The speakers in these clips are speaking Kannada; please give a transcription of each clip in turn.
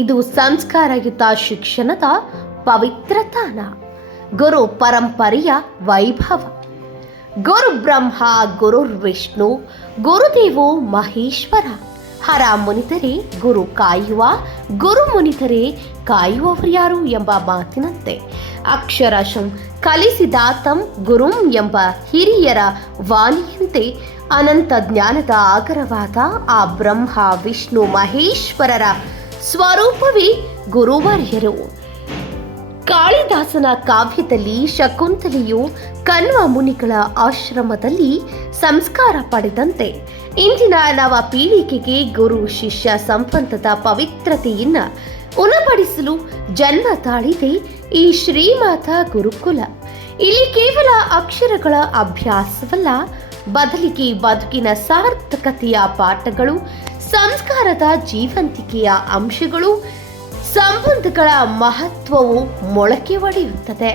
ಇದು ಸಂಸ್ಕಾರಯುತ ಶಿಕ್ಷಣದ ಪವಿತ್ರ ತಾಣ. ಗುರು ಪರಂಪರೆಯ ವೈಭವ. ಗುರು ಬ್ರಹ್ಮ ಗುರುರ್ವಿಷ್ಣು ಗುರುದೇವೋ ಮಹೇಶ್ವರ. ಹರ ಮುನಿದರೆ ಗುರು ಕಾಯುವ, ಗುರು ಮುನಿದರೆ ಕಾಯುವವರ್ಯಾರು ಎಂಬ ಮಾತಿನಂತೆ ಅಕ್ಷರಶಃ ಕಲಿಸಿದಾತಂ ಗುರುಂ ಎಂಬ ಹಿರಿಯರ ವಾಣಿಯಂತೆ ಅನಂತ ಜ್ಞಾನದ ಆಗರವಾದ ಆ ಬ್ರಹ್ಮ ವಿಷ್ಣು ಮಹೇಶ್ವರರ ಸ್ವರೂಪವೇ ಗುರುವರ್ಯರು. ಕಾಳಿದಾಸನ ಕಾವ್ಯದಲ್ಲಿ ಶಕುಂತಲೆಯು ಕಣ್ವ ಮುನಿಗಳ ಆಶ್ರಮದಲ್ಲಿ ಸಂಸ್ಕಾರ ಪಡೆದಂತೆ ಇಂದಿನ ನವ ಪೀಳಿಗೆಗೆ ಗುರು ಶಿಷ್ಯ ಸಂಬಂಧದ ಪವಿತ್ರತೆಯನ್ನು ಉಣಬಡಿಸಲು ಜನ್ಮ ತಾಳಿದೆ ಈ ಶ್ರೀಮಾತಾ ಗುರುಕುಲ. ಇಲ್ಲಿ ಕೇವಲ ಅಕ್ಷರಗಳ ಅಭ್ಯಾಸವಲ್ಲ, ಬದಲಿಗೆ ಬದುಕಿನ ಸಾರ್ಥಕತೆಯ ಪಾಠಗಳು, ಸಂಸ್ಕಾರದ ಜೀವಂತಿಕೆಯ ಅಂಶಗಳು, ಸಂಬಂಧಗಳ ಮಹತ್ವವು ಮೊಳಕೆ ಒಡೆಯುತ್ತದೆ.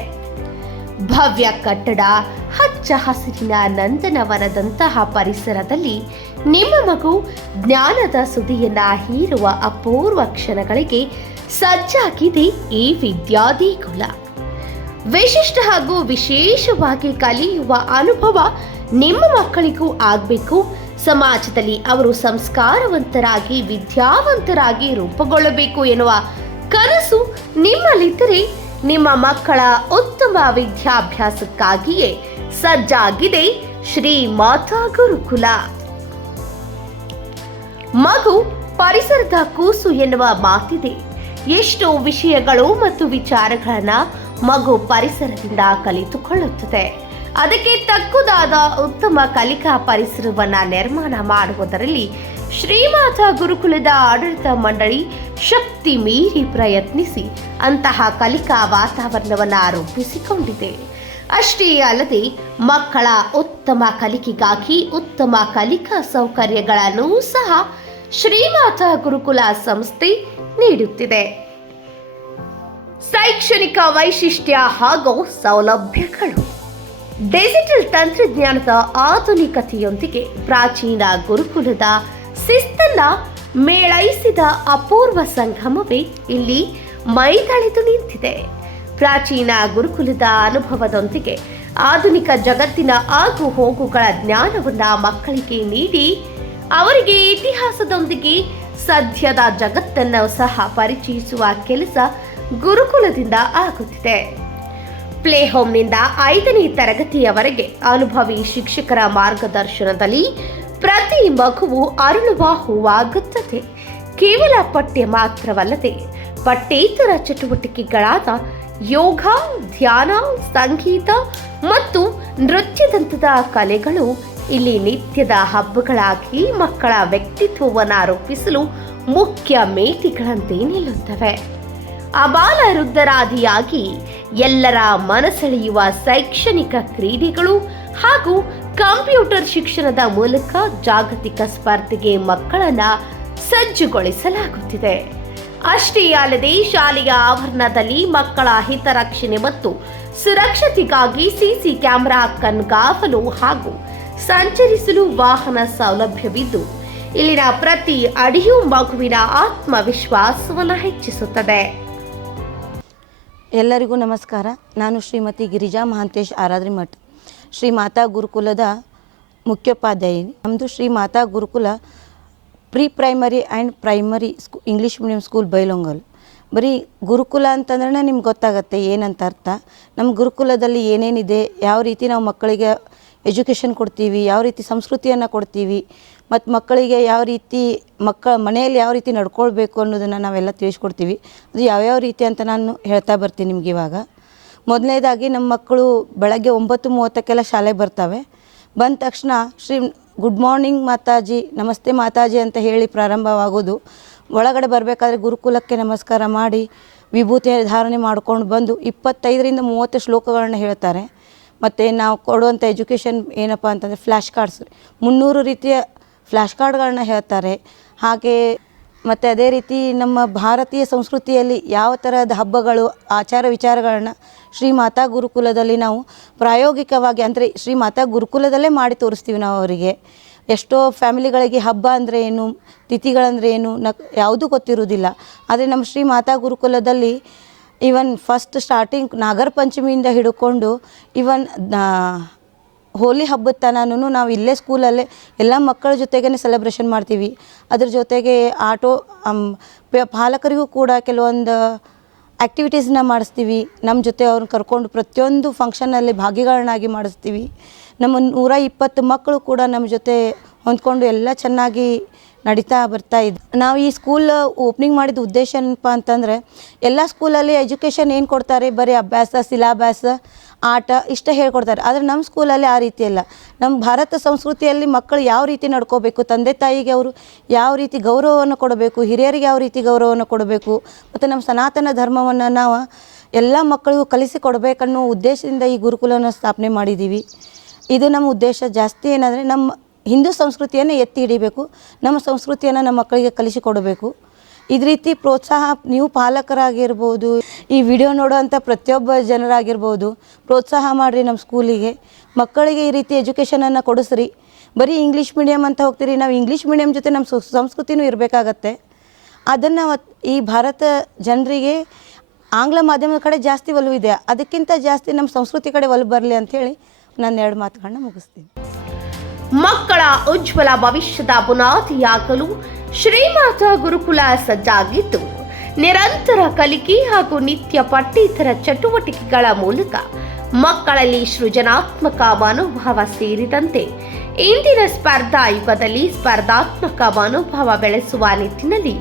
ಭವ್ಯ ಕಟ್ಟಡ, ಹಚ್ಚ ಹಸಿರಿನ ನಂದನವನದಂತಹ ಪರಿಸರದಲ್ಲಿ ನಿಮ್ಮ ಮಗು ಜ್ಞಾನದ ಸುದಿಯನ್ನ ಹೀರುವ ಅಪೂರ್ವ ಕ್ಷಣಗಳಿಗೆ ಸಜ್ಜಾಗಿದೆ ಈ ವಿದ್ಯಾದೇಗುಲ. ವಿಶಿಷ್ಟ ಹಾಗೂ ವಿಶೇಷವಾಗಿ ಕಲಿಯುವ ಅನುಭವ ನಿಮ್ಮ ಮಕ್ಕಳಿಗೂ ಆಗಬೇಕು. ಸಮಾಜದಲ್ಲಿ ಅವರು ಸಂಸ್ಕಾರವಂತರಾಗಿ ವಿದ್ಯಾವಂತರಾಗಿ ರೂಪುಗೊಳ್ಳಬೇಕು ಎನ್ನುವ ಕನಸು ನಿಮ್ಮಲ್ಲಿದ್ದರೆ ನಿಮ್ಮ ಮಕ್ಕಳ ಉತ್ತಮ ವಿದ್ಯಾಭ್ಯಾಸಕ್ಕಾಗಿಯೇ ಸಜ್ಜಾಗಿದೆ ಶ್ರೀ ಮಾತಾ ಗುರುಕುಲ. ಮಗು ಪರಿಸರದ ಕೂಸು ಎನ್ನುವ ಮಾತಿದೆ. ಎಷ್ಟೋ ವಿಷಯಗಳು ಮತ್ತು ವಿಚಾರಗಳನ್ನ ಮಗು ಪರಿಸರದಿಂದ ಕಲಿತುಕೊಳ್ಳುತ್ತದೆ. ಅದಕ್ಕೆ ತಕ್ಕುದಾದ ಉತ್ತಮ ಕಲಿಕಾ ಪರಿಸರವನ್ನ ನಿರ್ಮಾಣ ಮಾಡುವುದರಲ್ಲಿ ಶ್ರೀಮಾತಾ ಗುರುಕುಲದ ಆಡಳಿತ ಮಂಡಳಿ ಶಕ್ತಿ ಮೀರಿ ಪ್ರಯತ್ನಿಸಿ ಅಂತಹ ಕಲಿಕಾ ವಾತಾವರಣವನ್ನು ರೂಪಿಸಿಕೊಂಡಿದೆ. ಅಷ್ಟೇ ಅಲ್ಲದೆ ಮಕ್ಕಳ ಉತ್ತಮ ಕಲಿಕೆಗಾಗಿ ಉತ್ತಮ ಕಲಿಕಾ ಸೌಕರ್ಯಗಳನ್ನು ಸಹ ಶ್ರೀಮಾತಾ ಗುರುಕುಲ ಸಂಸ್ಥೆ ನೀಡುತ್ತಿದೆ. ಶೈಕ್ಷಣಿಕ ವೈಶಿಷ್ಟ್ಯ ಹಾಗೂ ಸೌಲಭ್ಯಗಳು. ಡಿಜಿಟಲ್ ತಂತ್ರಜ್ಞಾನದ ಆಧುನಿಕತೆಯೊಂದಿಗೆ ಪ್ರಾಚೀನ ಗುರುಕುಲದ ಶಿಸ್ತನ್ನ ಮೇಳೈಸಿದ ಅಪೂರ್ವ ಸಂಗಮವೇ ಇಲ್ಲಿ ಮೈದಳೆದು ನಿಂತಿದೆ. ಪ್ರಾಚೀನ ಗುರುಕುಲದ ಅನುಭವದೊಂದಿಗೆ ಆಧುನಿಕ ಜಗತ್ತಿನ ಆಗು ಹೋಗುಗಳ ಜ್ಞಾನವನ್ನ ಮಕ್ಕಳಿಗೆ ನೀಡಿ ಅವರಿಗೆ ಇತಿಹಾಸದೊಂದಿಗೆ ಸದ್ಯದ ಜಗತ್ತನ್ನು ಸಹ ಪರಿಚಯಿಸುವ ಕೆಲಸ ಗುರುಕುಲದಿಂದ ಆಗುತ್ತಿದೆ. ಪ್ಲೇ ಹೋಮ್ನಿಂದ 5ನೇ ತರಗತಿಯವರೆಗೆ ಅನುಭವಿ ಶಿಕ್ಷಕರ ಮಾರ್ಗದರ್ಶನದಲ್ಲಿ ಪ್ರತಿ ಮಗುವು ಅರಳುವ ಹೂವಾಗುತ್ತದೆ. ಕೇವಲ ಪಠ್ಯ ಮಾತ್ರವಲ್ಲದೆ ಪಠ್ಯೇತರ ಚಟುವಟಿಕೆಗಳಾದ ಯೋಗ, ಧ್ಯಾನ, ಸಂಗೀತ ಮತ್ತು ನೃತ್ಯದಂತಹ ಕಲೆಗಳು ಇಲ್ಲಿ ನಿತ್ಯದ ಹಬ್ಬಗಳಾಗಿ ಮಕ್ಕಳ ವ್ಯಕ್ತಿತ್ವವನ್ನು ರೂಪಿಸಲು ಮುಖ್ಯ ಮೇಟಿಗಳಂತೆ ನಿಲ್ಲುತ್ತವೆ. ಅಬಾಲ ವೃದ್ಧರಾದಿಯಾಗಿ ಎಲ್ಲರ ಮನಸೆಳೆಯುವ ಶೈಕ್ಷಣಿಕ ಕ್ರೀಡೆಗಳು ಹಾಗೂ ಕಂಪ್ಯೂಟರ್ ಶಿಕ್ಷಣದ ಮೂಲಕ ಜಾಗತಿಕ ಸ್ಪರ್ಧೆಗೆ ಮಕ್ಕಳನ್ನ ಸಜ್ಜುಗೊಳಿಸಲಾಗುತ್ತಿದೆ. ಅಷ್ಟೇ ಅಲ್ಲದೆ ಶಾಲೆಯ ಆವರಣದಲ್ಲಿ ಮಕ್ಕಳ ಹಿತರಕ್ಷಣೆ ಮತ್ತು ಸುರಕ್ಷತೆಗಾಗಿ ಸಿಸಿ ಕ್ಯಾಮೆರಾ ಕಣ್ಗಾವಲು ಹಾಗೂ ಸಂಚರಿಸಲು ವಾಹನ ಸೌಲಭ್ಯವಿದ್ದು ಇಲ್ಲಿನ ಪ್ರತಿ ಅಡಿಯೂ ಮಗುವಿನ ಆತ್ಮವಿಶ್ವಾಸವನ್ನು ಹೆಚ್ಚಿಸುತ್ತದೆ. ಎಲ್ಲರಿಗೂ ನಮಸ್ಕಾರ. ನಾನು ಶ್ರೀಮತಿ ಗಿರಿಜಾ ಮಹಾಂತೇಶ್ ಆರಾದ್ರಿಮಠ್, ಶ್ರೀ ಮಾತಾ ಗುರುಕುಲದ ಮುಖ್ಯೋಪಾಧ್ಯಾಯಿನಿ. ನಮ್ಮದು Shri Mata Gurukula pre primary and primary English medium school Bailongal. ಬರೀ ಗುರುಕುಲ ಅಂತಂದ್ರೆ ನಿಮ್ಗೆ ಗೊತ್ತಾಗುತ್ತೆ ಏನಂತ ಅರ್ಥ. ನಮ್ಮ ಗುರುಕುಲದಲ್ಲಿ ಏನೇನಿದೆ, ಯಾವ ರೀತಿ ನಾವು ಮಕ್ಕಳಿಗೆ ಎಜುಕೇಷನ್ ಕೊಡ್ತೀವಿ, ಯಾವ ರೀತಿ ಸಂಸ್ಕೃತಿಯನ್ನು ಕೊಡ್ತೀವಿ, ಮತ್ತು ಮಕ್ಕಳಿಗೆ ಯಾವ ರೀತಿ ಮನೆಯಲ್ಲಿ ಯಾವ ರೀತಿ ನಡ್ಕೊಳ್ಬೇಕು ಅನ್ನೋದನ್ನು ನಾವೆಲ್ಲ ತಿಳಿಸ್ಕೊಡ್ತೀವಿ. ಅದು ಯಾವ್ಯಾವ ರೀತಿ ಅಂತ ನಾನು ಹೇಳ್ತಾ ಬರ್ತೀನಿ ನಿಮ್ಗೆ. ಇವಾಗ ಮೊದಲನೇದಾಗಿ ನಮ್ಮ ಮಕ್ಕಳು ಬೆಳಗ್ಗೆ 9:30 ಶಾಲೆಗೆ ಬರ್ತವೆ. ಬಂದ ತಕ್ಷಣ ಗುಡ್ ಮಾರ್ನಿಂಗ್ ಮಾತಾಜಿ, ನಮಸ್ತೆ ಮಾತಾಜಿ ಅಂತ ಹೇಳಿ ಪ್ರಾರಂಭವಾಗೋದು. ಒಳಗಡೆ ಬರಬೇಕಾದ್ರೆ ಗುರುಕುಲಕ್ಕೆ ನಮಸ್ಕಾರ ಮಾಡಿ ವಿಭೂತಿ ಧಾರಣೆ ಮಾಡ್ಕೊಂಡು ಬಂದು 25ರಿಂದ 30 ಶ್ಲೋಕಗಳನ್ನ ಹೇಳ್ತಾರೆ. ಮತ್ತು ನಾವು ಕೊಡುವಂಥ ಎಜುಕೇಷನ್ ಏನಪ್ಪ ಅಂತಂದರೆ ಫ್ಲ್ಯಾಶ್ ಕಾರ್ಡ್ಸ್, 300 ರೀತಿಯ ಫ್ಲ್ಯಾಶ್ ಕಾರ್ಡ್ಗಳನ್ನ ಹೇಳ್ತಾರೆ. ಹಾಗೆ ಮತ್ತು ಅದೇ ರೀತಿ ನಮ್ಮ ಭಾರತೀಯ ಸಂಸ್ಕೃತಿಯಲ್ಲಿ ಯಾವ ಥರದ ಹಬ್ಬಗಳು, ಆಚಾರ ವಿಚಾರಗಳನ್ನ ಶ್ರೀ ಮಾತಾ ಗುರುಕುಲದಲ್ಲಿ ನಾವು ಪ್ರಾಯೋಗಿಕವಾಗಿ ಅಂದರೆ ಶ್ರೀ ಮಾತಾ ಗುರುಕುಲದಲ್ಲೇ ಮಾಡಿ ತೋರಿಸ್ತೀವಿ ನಾವು ಅವರಿಗೆ. ಎಷ್ಟೋ ಫ್ಯಾಮಿಲಿಗಳಿಗೆ ಹಬ್ಬ ಅಂದರೆ ಏನು, ತಿಥಿಗಳಂದರೆ ಏನು ಯಾವುದೂ ಗೊತ್ತಿರುವುದಿಲ್ಲ. ಆದರೆ ನಮ್ಮ ಶ್ರೀ ಮಾತಾ ಗುರುಕುಲದಲ್ಲಿ ಇವನ್ ಫಸ್ಟ್ ಸ್ಟಾರ್ಟಿಂಗ್ ನಾಗರ ಪಂಚಮಿಯಿಂದ ಹಿಡ್ಕೊಂಡು ಇವನ್ ಹೋಲಿ ಹಬ್ಬದ ತನೂ ನಾವು ಇಲ್ಲೇ ಸ್ಕೂಲಲ್ಲೇ ಎಲ್ಲ ಮಕ್ಕಳ ಜೊತೆಗೇ ಸೆಲೆಬ್ರೇಷನ್ ಮಾಡ್ತೀವಿ. ಅದ್ರ ಜೊತೆಗೆ ಪಾಲಕರಿಗೂ ಕೂಡ ಕೆಲವೊಂದು ಆ್ಯಕ್ಟಿವಿಟೀಸ್ನ ಮಾಡಿಸ್ತೀವಿ. ನಮ್ಮ ಜೊತೆ ಅವ್ರನ್ನ ಕರ್ಕೊಂಡು ಪ್ರತಿಯೊಂದು ಫಂಕ್ಷನಲ್ಲಿ ಭಾಗಿಗಳನ್ನಾಗಿ ಮಾಡಿಸ್ತೀವಿ. ನಮ್ಮ 120 ಮಕ್ಕಳು ಕೂಡ ನಮ್ಮ ಜೊತೆ ಹೊಂದ್ಕೊಂಡು ಎಲ್ಲ ಚೆನ್ನಾಗಿ ನಡೀತಾ ಬರ್ತಾ ಇದೆ. ನಾವು ಈ ಸ್ಕೂಲ್ ಓಪ್ನಿಂಗ್ ಮಾಡಿದ ಉದ್ದೇಶ ಏನಪ್ಪ ಅಂತಂದರೆ, ಎಲ್ಲ ಸ್ಕೂಲಲ್ಲಿ ಎಜುಕೇಷನ್ ಏನು ಕೊಡ್ತಾರೆ, ಬರೀ ಅಭ್ಯಾಸ, ಸಿಲಾಬಸ್, ಆಟ ಇಷ್ಟ ಹೇಳ್ಕೊಡ್ತಾರೆ. ಆದರೆ ನಮ್ಮ ಸ್ಕೂಲಲ್ಲಿ ಆ ರೀತಿ ಅಲ್ಲ. ನಮ್ಮ ಭಾರತ ಸಂಸ್ಕೃತಿಯಲ್ಲಿ ಮಕ್ಕಳು ಯಾವ ರೀತಿ ನಡ್ಕೋಬೇಕು, ತಂದೆ ತಾಯಿಗೆ ಅವರು ಯಾವ ರೀತಿ ಗೌರವವನ್ನು ಕೊಡಬೇಕು, ಹಿರಿಯರಿಗೆ ಯಾವ ರೀತಿ ಗೌರವವನ್ನು ಕೊಡಬೇಕು, ಮತ್ತು ನಮ್ಮ ಸನಾತನ ಧರ್ಮವನ್ನು ನಾವು ಎಲ್ಲ ಮಕ್ಕಳಿಗೂ ಕಲಿಸಿಕೊಡ್ಬೇಕನ್ನೋ ಉದ್ದೇಶದಿಂದ ಈ ಗುರುಕುಲವನ್ನು ಸ್ಥಾಪನೆ ಮಾಡಿದ್ದೀವಿ. ಇದು ನಮ್ಮ ಉದ್ದೇಶ. ಜಾಸ್ತಿ ಏನಂದರೆ ನಮ್ಮ ಹಿಂದೂ ಸಂಸ್ಕೃತಿಯನ್ನು ಎತ್ತಿ ಹಿಡಿಬೇಕು, ನಮ್ಮ ಸಂಸ್ಕೃತಿಯನ್ನು ನಮ್ಮ ಮಕ್ಕಳಿಗೆ ಕಲಿಸಿಕೊಡಬೇಕು. ಇದೇ ರೀತಿ ಪ್ರೋತ್ಸಾಹ ನೀವು ಪಾಲಕರಾಗಿರ್ಬೋದು, ಈ ವಿಡಿಯೋ ನೋಡೋವಂಥ ಪ್ರತಿಯೊಬ್ಬ ಜನರಾಗಿರ್ಬೋದು, ಪ್ರೋತ್ಸಾಹ ಮಾಡಿರಿ ನಮ್ಮ ಸ್ಕೂಲಿಗೆ. ಮಕ್ಕಳಿಗೆ ಈ ರೀತಿ ಎಜುಕೇಷನನ್ನು ಕೊಡಿಸ್ರಿ. ಬರೀ ಇಂಗ್ಲೀಷ್ ಮೀಡಿಯಮ್ ಅಂತ ಹೋಗ್ತೀರಿ, ನಾವು ಇಂಗ್ಲೀಷ್ ಮೀಡಿಯಮ್ ಜೊತೆ ನಮ್ಮ ಸಂಸ್ಕೃತಿನೂ ಇರಬೇಕಾಗತ್ತೆ. ಅದನ್ನು ಈ ಭಾರತ ಜನರಿಗೆ ಆಂಗ್ಲ ಮಾಧ್ಯಮದ ಕಡೆ ಜಾಸ್ತಿ ಒಲವಿದೆ, ಅದಕ್ಕಿಂತ ಜಾಸ್ತಿ ನಮ್ಮ ಸಂಸ್ಕೃತಿ ಕಡೆ ಒಲವು ಬರಲಿ ಅಂಥೇಳಿ ನಾನು 2 ಮಾತುಗಳನ್ನ ಮುಗಿಸ್ತೀನಿ. ಮಕ್ಕಳ ಉಜ್ವಲ ಭವಿಷ್ಯದ ಬುನಾದಿಯಾಗಲು ಶ್ರೀಮಾತಾ ಗುರುಕುಲ ಸಜ್ಜಾಗಿದ್ದು, ನಿರಂತರ ಕಲಿಕೆ ಹಾಗೂ ನಿತ್ಯ ಪಠ್ಯೇತರ ಚಟುವಟಿಕೆಗಳ ಮೂಲಕ ಮಕ್ಕಳಲ್ಲಿ ಸೃಜನಾತ್ಮಕ ಮನೋಭಾವ ಸೇರಿದಂತೆ ಇಂದಿನ ಸ್ಪರ್ಧಾ ಯುಗದಲ್ಲಿ ಸ್ಪರ್ಧಾತ್ಮಕ ಮನೋಭಾವ ಬೆಳೆಸುವ ನಿಟ್ಟಿನಲ್ಲಿ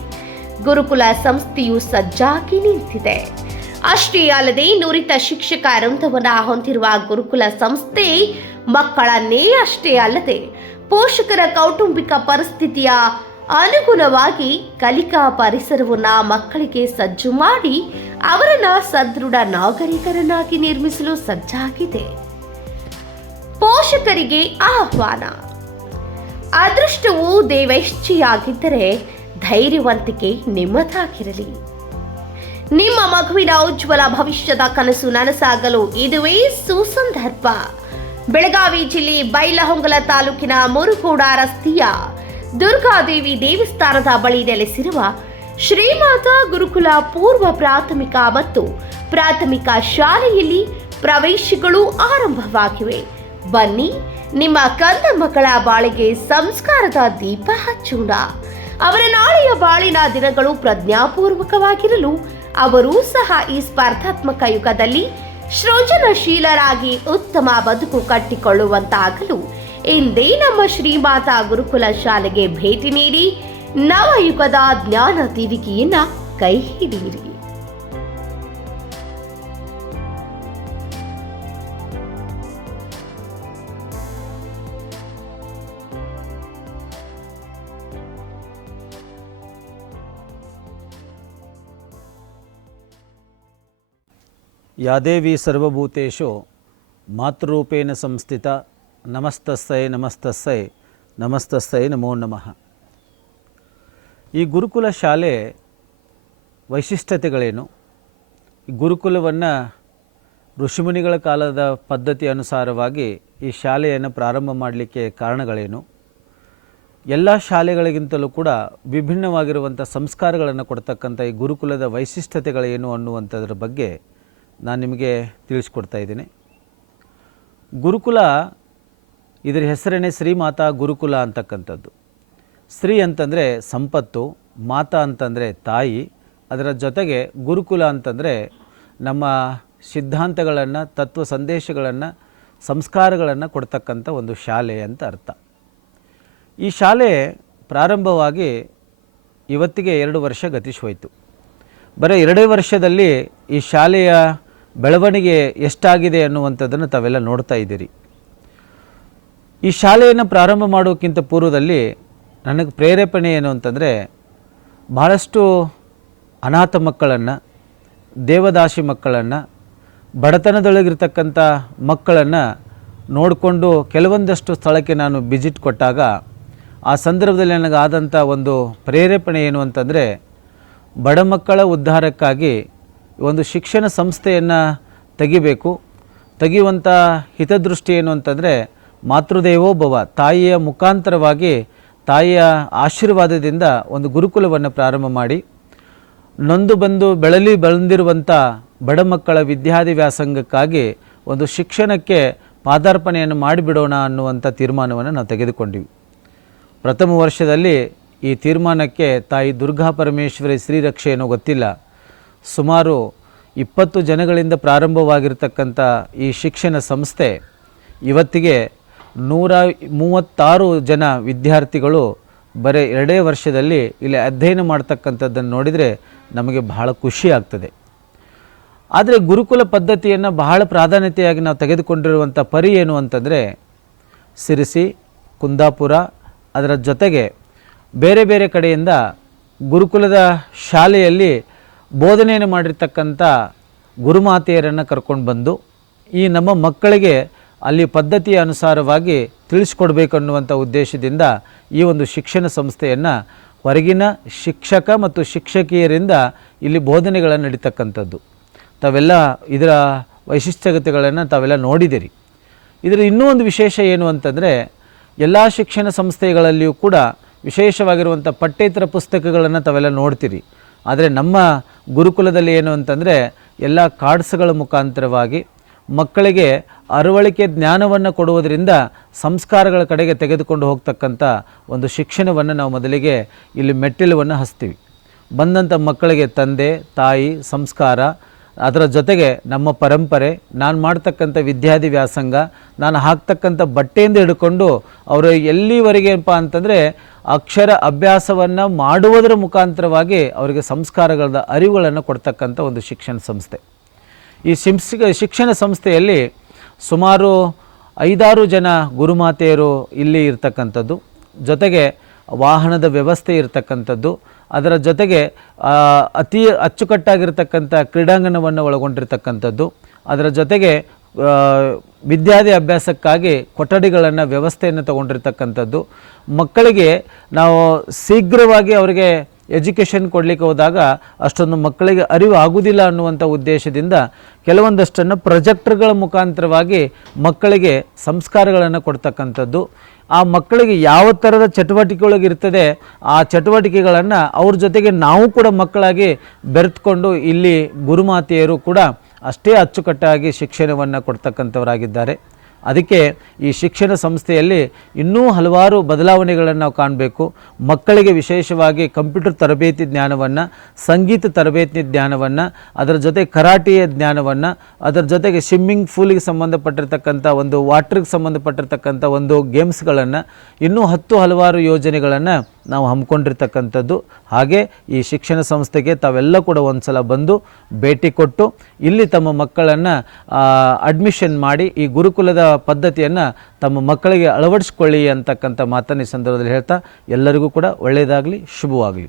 ಗುರುಕುಲ ಸಂಸ್ಥೆಯು ಸಜ್ಜಾಗಿ ನಿಂತಿದೆ. ಅಷ್ಟೇ ಅಲ್ಲದೆ ನುರಿತ ಶಿಕ್ಷಕ ವೃಂದವನ್ನು ಹೊಂದಿರುವ ಗುರುಕುಲ ಸಂಸ್ಥೆ ಮಕ್ಕಳನ್ನೇ ಅಷ್ಟೇ ಅಲ್ಲದೆ ಪೋಷಕರ ಕೌಟುಂಬಿಕ ಪರಿಸ್ಥಿತಿಯ ಅನುಗುಣವಾಗಿ ಕಲಿಕಾ ಪರಿಸರವನ್ನು ಮಕ್ಕಳಿಗೆ ಸಜ್ಜು ಮಾಡಿ ಅವರನ್ನು ಸದೃಢ ನಾಗರಿಕರನ್ನಾಗಿ ನಿರ್ಮಿಸಲು ಸಜ್ಜಾಗಿದೆ. ಪೋಷಕರಿಗೆ ಆಹ್ವಾನ. ಅದೃಷ್ಟವು ದೇವೇಚ್ಛೆಯಾಗಿದ್ದರೆ ಧೈರ್ಯವಂತಿಕೆ ನಿಮ್ಮದಾಗಿರಲಿ. ನಿಮ್ಮ ಮಗುವಿನ ಉಜ್ವಲ ಭವಿಷ್ಯದ ಕನಸು ನನಸಾಗಲು ಇದುವೇ ಸುಸಂದರ್ಭ. ಬೆಳಗಾವಿ ಜಿಲ್ಲೆ ಬೈಲಹೊಂಗಲ ತಾಲೂಕಿನ ಮುರುಗೋಡ ರಸ್ತೆಯ ದುರ್ಗಾದೇವಿ ದೇವಸ್ಥಾನದ ಬಳಿ ನೆಲೆಸಿರುವ ಶ್ರೀಮಾತಾ ಗುರುಕುಲ ಪೂರ್ವ ಪ್ರಾಥಮಿಕ ಮತ್ತು ಪ್ರಾಥಮಿಕ ಶಾಲೆಯಲ್ಲಿ ಪ್ರವೇಶಗಳು ಆರಂಭವಾಗಿವೆ. ಬನ್ನಿ, ನಿಮ್ಮ ಕಂದ ಮಕ್ಕಳ ಬಾಳಿಗೆ ಸಂಸ್ಕಾರದ ದೀಪ ಹಚ್ಚೋಣ. ಅವರ ನಾಳೆಯ ಬಾಳಿನ ದಿನಗಳು ಪ್ರಜ್ಞಾಪೂರ್ವಕವಾಗಿರಲು ಅವರೂ ಸಹ ಈ ಸ್ಪರ್ಧಾತ್ಮಕ ಯುಗದಲ್ಲಿ ಸೃಜನಶೀಲರಾಗಿ ಉತ್ತಮ ಬದುಕು ಕಟ್ಟಿಕೊಳ್ಳುವಂತಾಗಲು ಇಂದೇ ನಮ್ಮ ಶ್ರೀಮಾತಾ ಗುರುಕುಲ ಶಾಲೆಗೆ ಭೇಟಿ ನೀಡಿ ನವಯುಗದ ಜ್ಞಾನ ದೀವಿಗೆಯನ್ನ ಕೈ ಹಿಡಿಯಿರಿ. ಯಾ ದೇವಿ ಸರ್ವಭೂತೇಷು ಮಾತೃರೂಪೇಣ ಸಂಸ್ಥಿತ ನಮಸ್ತಸ್ಸೈ ನಮಸ್ತಸ್ಸೈ ನಮಸ್ತಸ್ಸೈ ನಮೋ ನಮಃ. ಈ ಗುರುಕುಲ ಶಾಲೆ ವೈಶಿಷ್ಟ್ಯತೆಗಳೇನು, ಈ ಗುರುಕುಲವನ್ನು ಋಷಿಮುನಿಗಳ ಕಾಲದ ಪದ್ಧತಿ ಅನುಸಾರವಾಗಿ ಈ ಶಾಲೆಯನ್ನು ಪ್ರಾರಂಭ ಮಾಡಲಿಕ್ಕೆ ಕಾರಣಗಳೇನು, ಎಲ್ಲ ಶಾಲೆಗಳಿಗಿಂತಲೂ ಕೂಡ ವಿಭಿನ್ನವಾಗಿರುವಂಥ ಸಂಸ್ಕಾರಗಳನ್ನು ಕೊಡ್ತಕ್ಕಂಥ ಈ ಗುರುಕುಲದ ವೈಶಿಷ್ಟ್ಯತೆಗಳೇನು ಅನ್ನುವಂಥದ್ರ ಬಗ್ಗೆ ನಾನು ನಿಮಗೆ ತಿಳಿಸ್ಕೊಡ್ತಾ ಇದ್ದೀನಿ. ಗುರುಕುಲ ಇದರ ಹೆಸರೇನೆ ಶ್ರೀಮಾತಾ ಗುರುಕುಲ ಅಂತಕ್ಕಂಥದ್ದು. ಶ್ರೀ ಅಂತಂದರೆ ಸಂಪತ್ತು, ಮಾತಾ ಅಂತಂದರೆ ತಾಯಿ, ಅದರ ಜೊತೆಗೆ ಗುರುಕುಲ ಅಂತಂದರೆ ನಮ್ಮ ಸಿದ್ಧಾಂತಗಳನ್ನು, ತತ್ವ ಸಂದೇಶಗಳನ್ನು, ಸಂಸ್ಕಾರಗಳನ್ನು ಕೊಡ್ತಕ್ಕಂಥ ಒಂದು ಶಾಲೆ ಅಂತ ಅರ್ಥ. ಈ ಶಾಲೆ ಪ್ರಾರಂಭವಾಗಿ ಇವತ್ತಿಗೆ 2 ವರ್ಷ ಗತಿಸೋಯಿತು. ಬರೀ 2 ವರ್ಷದಲ್ಲಿ ಈ ಶಾಲೆಯ ಬೆಳವಣಿಗೆ ಎಷ್ಟಾಗಿದೆ ಅನ್ನುವಂಥದ್ದನ್ನು ತಾವೆಲ್ಲ ನೋಡ್ತಾ ಇದ್ದೀರಿ. ಈ ಶಾಲೆಯನ್ನು ಪ್ರಾರಂಭ ಮಾಡೋಕ್ಕಿಂತ ಪೂರ್ವದಲ್ಲಿ ನನಗೆ ಪ್ರೇರೇಪಣೆ ಏನು ಅಂತಂದರೆ, ಬಹಳಷ್ಟು ಅನಾಥ ಮಕ್ಕಳನ್ನು, ದೇವದಾಸಿ ಮಕ್ಕಳನ್ನು, ಬಡತನದೊಳಗಿರ್ತಕ್ಕಂಥ ಮಕ್ಕಳನ್ನು ನೋಡಿಕೊಂಡು ಕೆಲವೊಂದಷ್ಟು ಸ್ಥಳಕ್ಕೆ ನಾನು ವಿಸಿಟ್ ಕೊಟ್ಟಾಗ ಆ ಸಂದರ್ಭದಲ್ಲಿ ನನಗಾದಂಥ ಒಂದು ಪ್ರೇರೇಪಣೆ ಏನು ಅಂತಂದರೆ, ಬಡ ಮಕ್ಕಳ ಉದ್ಧಾರಕ್ಕಾಗಿ ಒಂದು ಶಿಕ್ಷಣ ಸಂಸ್ಥೆಯನ್ನು ತೆಗಿಬೇಕು. ತೆಗೆಯುವಂಥ ಹಿತದೃಷ್ಟಿ ಏನು ಅಂತಂದರೆ, ಮಾತೃದೇವೋಭವ, ತಾಯಿಯ ಮುಖಾಂತರವಾಗಿ ತಾಯಿಯ ಆಶೀರ್ವಾದದಿಂದ ಒಂದು ಗುರುಕುಲವನ್ನು ಪ್ರಾರಂಭ ಮಾಡಿ ನೊಂದು ಬಂದು ಬಂದಿರುವಂಥ ಬಡ ಮಕ್ಕಳ ವಿದ್ಯಾರ್ಥಿ ವ್ಯಾಸಂಗಕ್ಕಾಗಿ ಒಂದು ಶಿಕ್ಷಣಕ್ಕೆ ಪಾದಾರ್ಪಣೆಯನ್ನು ಮಾಡಿಬಿಡೋಣ ಅನ್ನುವಂಥ ತೀರ್ಮಾನವನ್ನು ನಾವು ತೆಗೆದುಕೊಂಡಿವಿ. ಪ್ರಥಮ ವರ್ಷದಲ್ಲಿ ಈ ತೀರ್ಮಾನಕ್ಕೆ ತಾಯಿ ದುರ್ಗಾ ಪರಮೇಶ್ವರಿ ಶ್ರೀರಕ್ಷೆ ಏನೋ ಗೊತ್ತಿಲ್ಲ, ಸುಮಾರು 20 ಜನಗಳಿಂದ ಪ್ರಾರಂಭವಾಗಿರ್ತಕ್ಕಂಥ ಈ ಶಿಕ್ಷಣ ಸಂಸ್ಥೆ ಇವತ್ತಿಗೆ 136 ಜನ ವಿದ್ಯಾರ್ಥಿಗಳು ಬರೀ 2 ವರ್ಷದಲ್ಲಿ ಇಲ್ಲಿ ಅಧ್ಯಯನ ಮಾಡ್ತಕ್ಕಂಥದ್ದನ್ನು ನೋಡಿದರೆ ನಮಗೆ ಬಹಳ ಖುಷಿ ಆಗ್ತದೆ. ಆದರೆ ಗುರುಕುಲ ಪದ್ಧತಿಯನ್ನು ಬಹಳ ಪ್ರಾಧಾನ್ಯತೆಯಾಗಿ ನಾವು ತೆಗೆದುಕೊಂಡಿರುವಂಥ ಪರಿ ಏನು ಅಂತಂದರೆ ಸಿರಿಸಿ, ಕುಂದಾಪುರ, ಅದರ ಜೊತೆಗೆ ಬೇರೆ ಬೇರೆ ಕಡೆಯಿಂದ ಗುರುಕುಲದ ಶಾಲೆಯಲ್ಲಿ ಬೋಧನೆಯನ್ನು ಮಾಡಿರ್ತಕ್ಕಂಥ ಗುರುಮಾತೆಯರನ್ನು ಕರ್ಕೊಂಡು ಬಂದು ಈ ನಮ್ಮ ಮಕ್ಕಳಿಗೆ ಅಲ್ಲಿ ಪದ್ಧತಿಯ ಅನುಸಾರವಾಗಿ ತಿಳಿಸ್ಕೊಡ್ಬೇಕು ಅನ್ನುವಂಥ ಉದ್ದೇಶದಿಂದ ಈ ಒಂದು ಶಿಕ್ಷಣ ಸಂಸ್ಥೆಯನ್ನು ಹೊರಗಿನ ಶಿಕ್ಷಕ ಮತ್ತು ಶಿಕ್ಷಕಿಯರಿಂದ ಇಲ್ಲಿ ಬೋಧನೆಗಳನ್ನು ನಡೀತಕ್ಕಂಥದ್ದು. ತಾವೆಲ್ಲ ಇದರ ವೈಶಿಷ್ಟ್ಯತೆಗಳನ್ನು ತಾವೆಲ್ಲ ನೋಡಿದಿರಿ. ಇದರ ಇನ್ನೂ ಒಂದು ವಿಶೇಷ ಏನು ಅಂತಂದರೆ ಎಲ್ಲ ಶಿಕ್ಷಣ ಸಂಸ್ಥೆಗಳಲ್ಲಿಯೂ ಕೂಡ ವಿಶೇಷವಾಗಿರುವಂಥ ಪಠ್ಯೇತರ ಪುಸ್ತಕಗಳನ್ನು ತಾವೆಲ್ಲ ನೋಡ್ತೀರಿ. ಆದರೆ ನಮ್ಮ ಗುರುಕುಲದಲ್ಲಿ ಏನು ಅಂತಂದರೆ ಎಲ್ಲ ಕಾರ್ಡ್ಸ್ಗಳ ಮುಖಾಂತರವಾಗಿ ಮಕ್ಕಳಿಗೆ ಅರವಳಿಕೆ ಜ್ಞಾನವನ್ನು ಕೊಡುವುದರಿಂದ ಸಂಸ್ಕಾರಗಳ ಕಡೆಗೆ ತೆಗೆದುಕೊಂಡು ಹೋಗ್ತಕ್ಕಂಥ ಒಂದು ಶಿಕ್ಷಣವನ್ನು ನಾವು ಮೊದಲಿಗೆ ಇಲ್ಲಿ ಮೆಟ್ಟಿಲುವನ್ನು ಹಚ್ತೀವಿ. ಬಂದಂಥ ಮಕ್ಕಳಿಗೆ ತಂದೆ ತಾಯಿ ಸಂಸ್ಕಾರ, ಅದರ ಜೊತೆಗೆ ನಮ್ಮ ಪರಂಪರೆ, ನಾನು ಮಾಡ್ತಕ್ಕಂಥ ವಿದ್ಯಾರ್ಥಿ ವ್ಯಾಸಂಗ, ನಾನು ಹಾಕ್ತಕ್ಕಂಥ ಬಟ್ಟೆಯಿಂದ ಹಿಡ್ಕೊಂಡು ಅವರು ಎಲ್ಲಿವರೆಗೆಪ್ಪ ಅಂತಂದರೆ ಅಕ್ಷರ ಅಭ್ಯಾಸವನ್ನು ಮಾಡುವುದರ ಮುಖಾಂತರವಾಗಿ ಅವರಿಗೆ ಸಂಸ್ಕಾರಗಳ ಅರಿವುಗಳನ್ನು ಕೊಡ್ತಕ್ಕಂಥ ಒಂದು ಶಿಕ್ಷಣ ಸಂಸ್ಥೆ. ಈ ಶಿಕ್ಷಣ ಸಂಸ್ಥೆಯಲ್ಲಿ ಸುಮಾರು 5-6 ಜನ ಗುರುಮಾತೆಯರು ಇಲ್ಲಿ ಇರ್ತಕ್ಕಂಥದ್ದು, ಜೊತೆಗೆ ವಾಹನದ ವ್ಯವಸ್ಥೆ ಇರತಕ್ಕಂಥದ್ದು, ಅದರ ಜೊತೆಗೆ ಅತಿ ಅಚ್ಚುಕಟ್ಟಾಗಿರ್ತಕ್ಕಂಥ ಕ್ರೀಡಾಂಗಣವನ್ನು ಒಳಗೊಂಡಿರ್ತಕ್ಕಂಥದ್ದು, ಅದರ ಜೊತೆಗೆ ವಿದ್ಯಾರ್ಥಿ ಅಭ್ಯಾಸಕ್ಕಾಗಿ ಕೊಠಡಿಗಳನ್ನು ವ್ಯವಸ್ಥೆಯನ್ನು ತಗೊಂಡಿರ್ತಕ್ಕಂಥದ್ದು. ಮಕ್ಕಳಿಗೆ ನಾವು ಶೀಘ್ರವಾಗಿ ಅವರಿಗೆ ಎಜುಕೇಷನ್ ಕೊಡಲಿಕ್ಕೆ ಹೋದಾಗ ಅಷ್ಟೊಂದು ಮಕ್ಕಳಿಗೆ ಅರಿವು ಆಗುವುದಿಲ್ಲ ಅನ್ನುವಂಥ ಉದ್ದೇಶದಿಂದ ಕೆಲವೊಂದಷ್ಟನ್ನು ಪ್ರೊಜೆಕ್ಟರ್ಗಳ ಮುಖಾಂತರವಾಗಿ ಮಕ್ಕಳಿಗೆ ಸಂಸ್ಕಾರಗಳನ್ನು ಕೊಡ್ತಕ್ಕಂಥದ್ದು. ಆ ಮಕ್ಕಳಿಗೆ ಯಾವ ಥರದ ಚಟುವಟಿಕೆಗಳಿರ್ತದೆ ಆ ಚಟುವಟಿಕೆಗಳನ್ನು ಅವ್ರ ಜೊತೆಗೆ ನಾವು ಕೂಡ ಮಕ್ಕಳಾಗಿ ಬೆರೆತುಕೊಂಡು ಇಲ್ಲಿ ಗುರುಮಾತೆಯರು ಕೂಡ ಅಷ್ಟೇ ಅಚ್ಚುಕಟ್ಟಾಗಿ ಶಿಕ್ಷಣವನ್ನು ಕೊಡ್ತಕ್ಕಂಥವರಾಗಿದ್ದಾರೆ. ಅದಕ್ಕೆ ಈ ಶಿಕ್ಷಣ ಸಂಸ್ಥೆಯಲ್ಲಿ ಇನ್ನೂ ಹಲವಾರು ಬದಲಾವಣೆಗಳನ್ನು ನಾವು ಕಾಣಬೇಕು. ಮಕ್ಕಳಿಗೆ ವಿಶೇಷವಾಗಿ ಕಂಪ್ಯೂಟರ್ ತರಬೇತಿ ಜ್ಞಾನವನ್ನು, ಸಂಗೀತ ತರಬೇತಿ ಜ್ಞಾನವನ್ನು, ಅದರ ಜೊತೆ ಕರಾಟೆಯ ಜ್ಞಾನವನ್ನು, ಅದರ ಜೊತೆಗೆ ಸ್ವಿಮ್ಮಿಂಗ್ ಪೂಲಿಗೆ ಸಂಬಂಧಪಟ್ಟಿರ್ತಕ್ಕಂಥ ಒಂದು ವಾಟ್ರಿಗೆ ಸಂಬಂಧಪಟ್ಟಿರ್ತಕ್ಕಂಥ ಒಂದು ಗೇಮ್ಸ್ಗಳನ್ನು, ಇನ್ನೂ ಹಲವಾರು ಯೋಜನೆಗಳನ್ನು ನಾವು ಹಮ್ಮಿಕೊಂಡಿರ್ತಕ್ಕಂಥದ್ದು. ಹಾಗೆ ಈ ಶಿಕ್ಷಣ ಸಂಸ್ಥೆಗೆ ತಾವೆಲ್ಲ ಕೂಡ ಒಂದು ಸಲ ಬಂದು ಭೇಟಿ ಕೊಟ್ಟು ಇಲ್ಲಿ ತಮ್ಮ ಮಕ್ಕಳನ್ನು ಅಡ್ಮಿಷನ್ ಮಾಡಿ ಈ ಗುರುಕುಲದ ಪದ್ಧತಿಯನ್ನು ತಮ್ಮ ಮಕ್ಕಳಿಗೆ ಅಳವಡಿಸ್ಕೊಳ್ಳಿ ಅಂತಕ್ಕಂಥ ಮಾತನ್ನು ಈ ಸಂದರ್ಭದಲ್ಲಿ ಹೇಳ್ತಾ ಎಲ್ಲರಿಗೂ ಕೂಡ ಒಳ್ಳೆಯದಾಗಲಿ, ಶುಭವಾಗಲಿ.